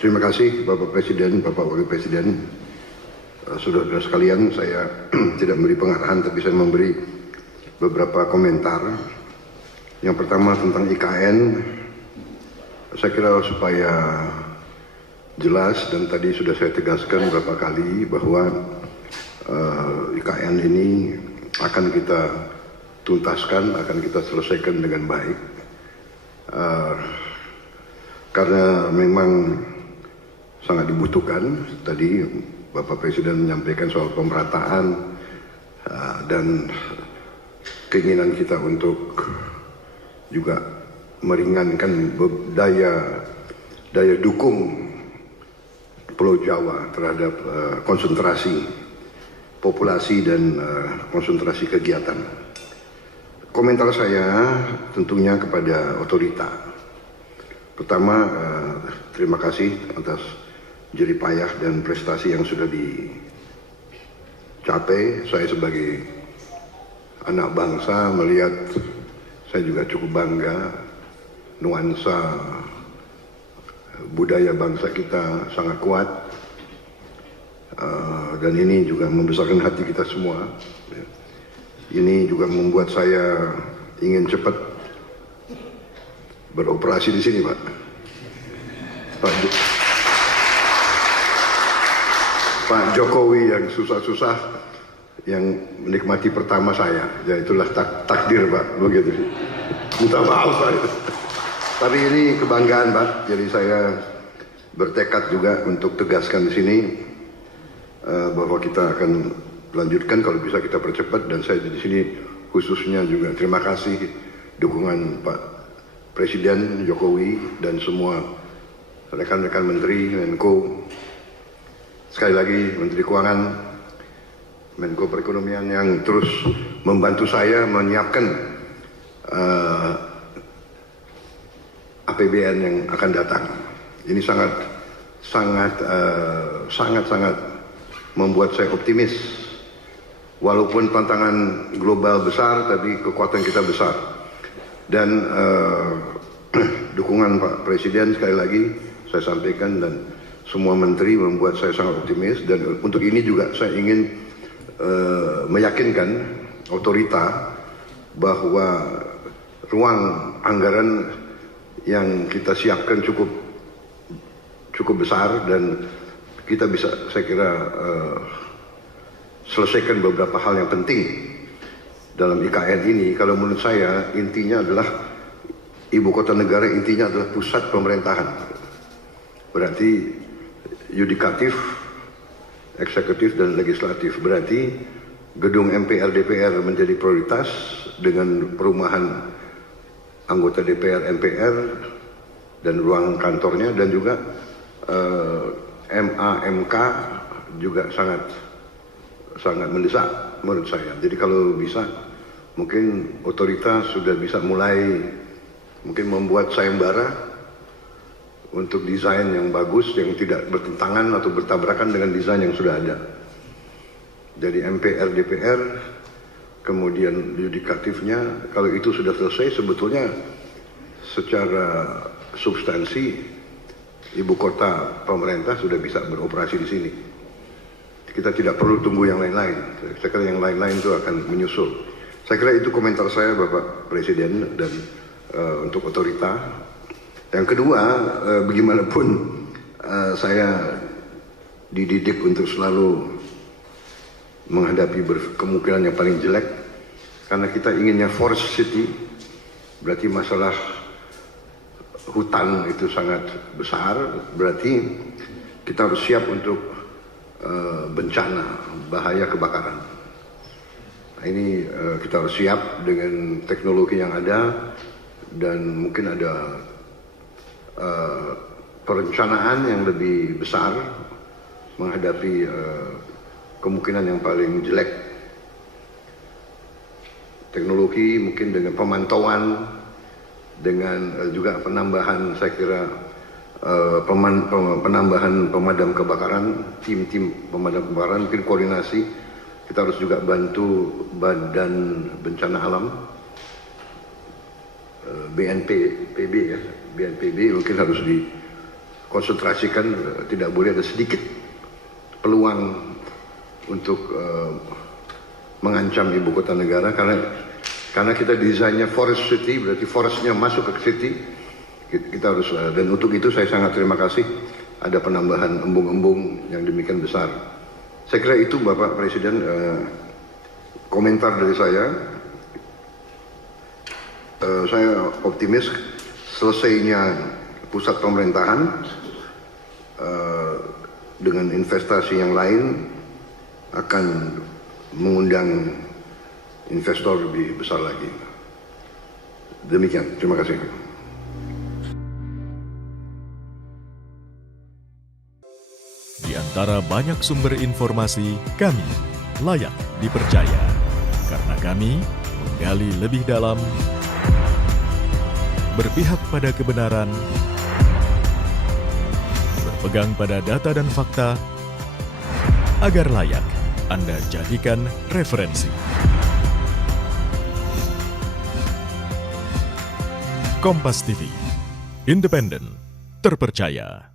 Terima kasih Bapak Presiden, Bapak Wakil Presiden. Saudara-saudara sekalian, saya tidak memberi pengarahan, tapi saya memberi beberapa komentar. Yang pertama tentang IKN, saya kira supaya jelas dan tadi sudah saya tegaskan beberapa kali bahwa IKN ini akan kita tuntaskan, akan kita selesaikan dengan baik. Karena memang sangat dibutuhkan. Tadi Bapak Presiden menyampaikan soal pemerataan dan keinginan kita untuk juga meringankan daya dukung Pulau Jawa terhadap konsentrasi populasi dan konsentrasi kegiatan. Komentar saya tentunya kepada otorita. Pertama, terima kasih atas jerih payah dan prestasi yang sudah dicapai. Saya sebagai anak bangsa melihat, saya juga cukup bangga nuansa budaya bangsa kita sangat kuat, dan ini juga membesarkan hati kita semua. Ini juga membuat saya ingin cepat beroperasi di sini, Pak. Pak Jokowi yang susah-susah, yang menikmati pertama saya, ya itulah takdir, Pak, begitu. Minta maaf, Pak. Tapi ini kebanggaan, Pak. Jadi saya bertekad juga untuk tegaskan di sini bahwa kita akan lanjutkan, kalau bisa kita percepat, dan saya di sini khususnya juga terima kasih dukungan Pak Presiden Jokowi dan semua rekan-rekan Menteri, Menko, sekali lagi Menteri Keuangan, Menko Perekonomian yang terus membantu saya menyiapkan APBN yang akan datang. Ini sangat membuat saya optimis. Walaupun tantangan global besar, tapi kekuatan kita besar. Dan dukungan Pak Presiden sekali lagi saya sampaikan, dan semua menteri membuat saya sangat optimis. Dan untuk ini juga saya ingin meyakinkan otorita bahwa ruang anggaran yang kita siapkan cukup besar, dan kita bisa, saya kira, selesaikan beberapa hal yang penting dalam IKN ini. Kalau menurut saya intinya adalah ibu kota negara, intinya adalah pusat pemerintahan. Berarti yudikatif, eksekutif, dan legislatif. Berarti gedung MPR DPR menjadi prioritas dengan perumahan anggota DPR MPR dan ruang kantornya, dan juga MA MK juga sangat mendesak menurut saya. Jadi kalau bisa, mungkin otoritas sudah bisa mulai mungkin membuat sayembara untuk desain yang bagus, yang tidak bertentangan atau bertabrakan dengan desain yang sudah ada. Jadi MPR DPR, kemudian yudikatifnya, kalau itu sudah selesai, sebetulnya secara substansi ibu kota pemerintah sudah bisa beroperasi di sini. Kita tidak perlu tunggu yang lain-lain. Saya kira yang lain-lain itu akan menyusul. Saya kira itu komentar saya, Bapak Presiden, dan untuk otorita. Yang kedua, bagaimanapun saya dididik untuk selalu menghadapi kemungkinan yang paling jelek, karena kita inginnya forest city. Berarti masalah hutan itu sangat besar, berarti kita harus siap untuk bencana, bahaya kebakaran. Nah, ini kita harus siap dengan teknologi yang ada, dan mungkin ada perencanaan yang lebih besar menghadapi kemungkinan yang paling jelek. Teknologi mungkin dengan pemantauan, dengan juga penambahan, saya kira penambahan pemadam kebakaran, tim-tim pemadam kebakaran, mungkin koordinasi. Kita harus juga bantu Badan Bencana Alam, BNPB ya, BNPB mungkin harus konsentrasikan, tidak boleh ada sedikit peluang untuk mengancam ibu kota negara, karena kita desainnya forest city, berarti forestnya masuk ke city. Kita harus, dan untuk itu saya sangat terima kasih ada penambahan embung-embung yang demikian besar. Saya kira itu Bapak Presiden komentar dari saya. Saya optimis selesainya pusat pemerintahan dengan investasi yang lain akan mengundang investor lebih besar lagi. Demikian, terima kasih. Di antara banyak sumber informasi, kami layak dipercaya karena kami menggali lebih dalam, berpihak pada kebenaran, berpegang pada data dan fakta, agar layak Anda jadikan referensi. Kompas TV, independen, terpercaya.